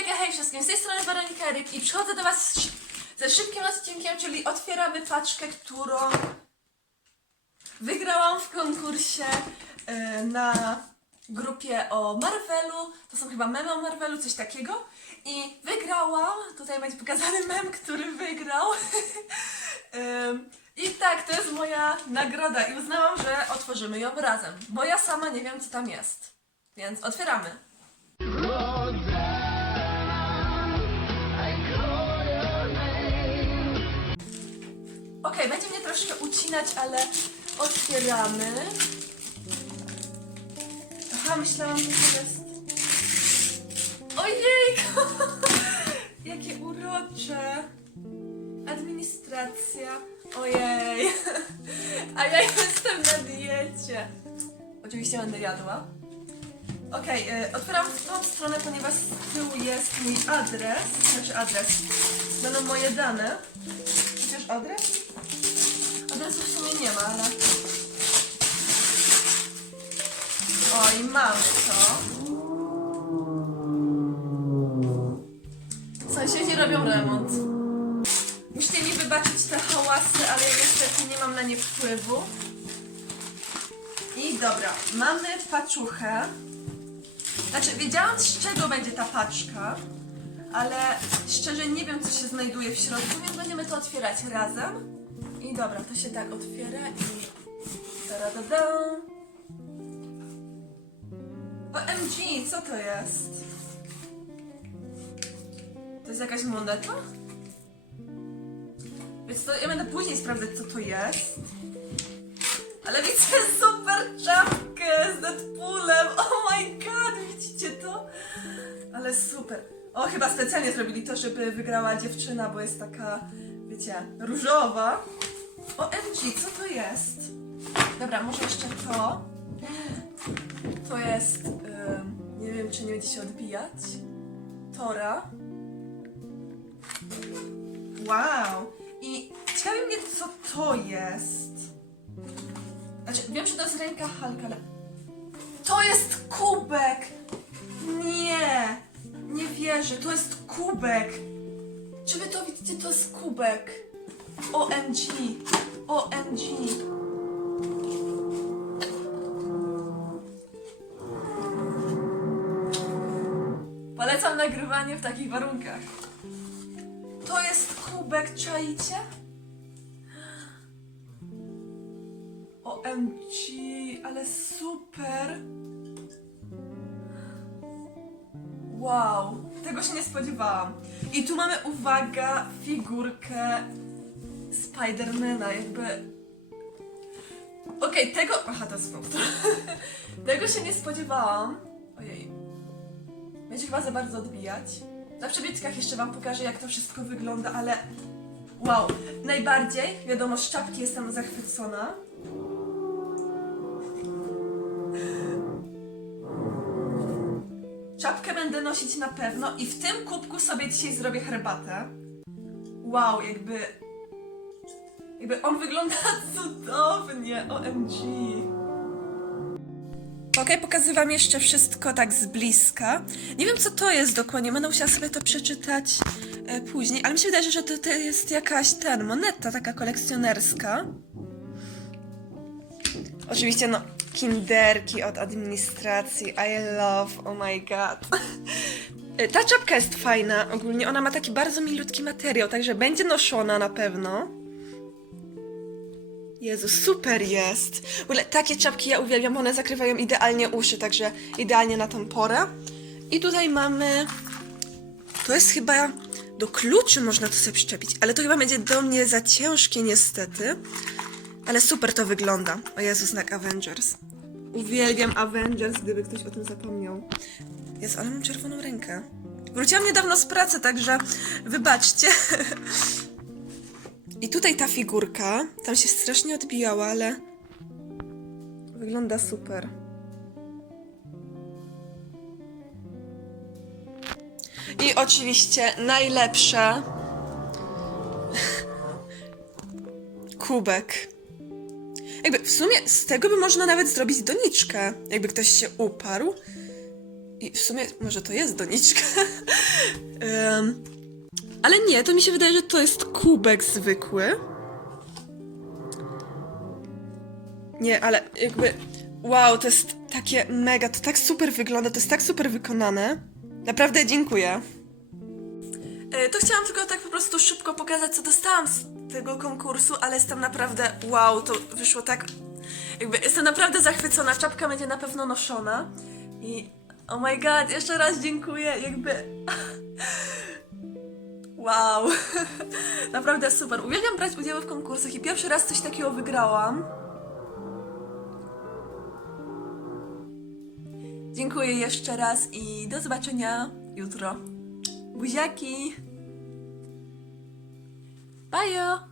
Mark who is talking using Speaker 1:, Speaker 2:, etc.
Speaker 1: hejka, hej wszystkim, z tej strony Weronika Eryk i przychodzę do Was ze szybkim odcinkiem, czyli otwieramy paczkę, którą wygrałam w konkursie e, na grupie o Marvelu, to są chyba memy o Marvelu, coś takiego. I wygrałam, tutaj będzie pokazany mem, który wygrał. I tak, to jest moja nagroda i uznałam, że otworzymy ją razem, bo ja sama nie wiem co tam jest, więc otwieramy. Okej, będzie mnie troszkę ucinać, ale otwieramy. Aha, myślałam, że to jest... Ojejku! Jakie urocze! Administracja. Ojej! A ja jestem na diecie. Oczywiście będę jadła. Okej, y, otwieram tą stronę, ponieważ z tyłu jest mój adres. Znaczy adres. Będą moje dane. Chociaż adres? Adresu w sumie nie ma, ale... Oj, mamy to. Sąsiedzi robią remont. Musicie mi wybaczyć te hałasy, ale ja niestety nie mam na nie wpływu. I dobra, mamy paczuchę. Znaczy, wiedziałam z czego będzie ta paczka, ale szczerze nie wiem, co się znajduje w środku, więc będziemy to otwierać razem. I dobra, to się tak otwiera i... Da OMG, co to jest? To jest jakaś moneta? Więc to ja będę później sprawdzać, co to jest. Ale widzę super czapkę z Deadpoolem. Oh my god, widzicie to? Ale super. O, chyba specjalnie zrobili to, żeby wygrała dziewczyna, bo jest taka, wiecie, różowa. OMG, co to jest? Dobra, może jeszcze to. To jest, nie wiem, czy nie będzie się odbijać. Tora. Wow. I ciekawi mnie, co to jest. Znaczy, wiem, że to jest ręka Hulka, ale... To jest kubek! Nie! Nie wierzę, to jest kubek! Czy wy to widzicie? To jest kubek! OMG! OMG! Polecam nagrywanie w takich warunkach. To jest kubek, czaicie? OMG, ale super! Wow, tego się nie spodziewałam. I tu mamy, uwaga, figurkę Spidermana, jakby... Okej, tego... Aha, to jest tego się nie spodziewałam. Ojej. Będzie chyba za bardzo odbijać. Na przebieckach jeszcze wam pokażę, jak to wszystko wygląda, ale... Wow, najbardziej, wiadomo, z czapki jestem zachwycona. Czapkę będę nosić na pewno i w tym kubku sobie dzisiaj zrobię herbatę. Wow, jakby... Jakby on wygląda cudownie, OMG. Okej, pokażę wam jeszcze wszystko tak z bliska. Nie wiem, co to jest dokładnie, będę musiała sobie to przeczytać e, później, ale mi się wydaje, że to, to jest jakaś ten, moneta taka kolekcjonerska. Oczywiście, no, kinderki od administracji, I love, oh my god. E, Ta czapka jest fajna ogólnie, ona ma taki bardzo milutki materiał, także będzie noszona na pewno. Jezu, super jest. W ogóle takie czapki ja uwielbiam, one zakrywają idealnie uszy, także idealnie na tą porę. I tutaj mamy... To jest chyba... Do kluczy można to sobie przyczepić, ale to chyba będzie do mnie za ciężkie niestety. Ale super to wygląda. O Jezu, znak Avengers. Uwielbiam Avengers, gdyby ktoś o tym zapomniał. Jest, ale mam czerwoną rękę. Wróciłam niedawno z pracy, także wybaczcie. I tutaj ta figurka, tam się strasznie odbijała, ale wygląda super. I oczywiście najlepsze kubek. Jakby w sumie z tego by można nawet zrobić doniczkę, jakby ktoś się uparł. I w sumie może to jest doniczka. Em, ale nie, to mi się wydaje, że to jest kubek zwykły. Nie, ale jakby. Wow, to jest takie mega, to tak super wygląda, to jest tak super wykonane. Naprawdę dziękuję. E, To chciałam tylko tak po prostu szybko pokazać, co dostałam z tego konkursu, ale jestem naprawdę, wow, to wyszło tak, jakby jestem naprawdę zachwycona, czapka będzie na pewno noszona i oh my god, jeszcze raz dziękuję, jakby, wow, naprawdę super, uwielbiam brać udział w konkursach i pierwszy raz coś takiego wygrałam. Dziękuję jeszcze raz i do zobaczenia jutro. Buziaki! Bajo!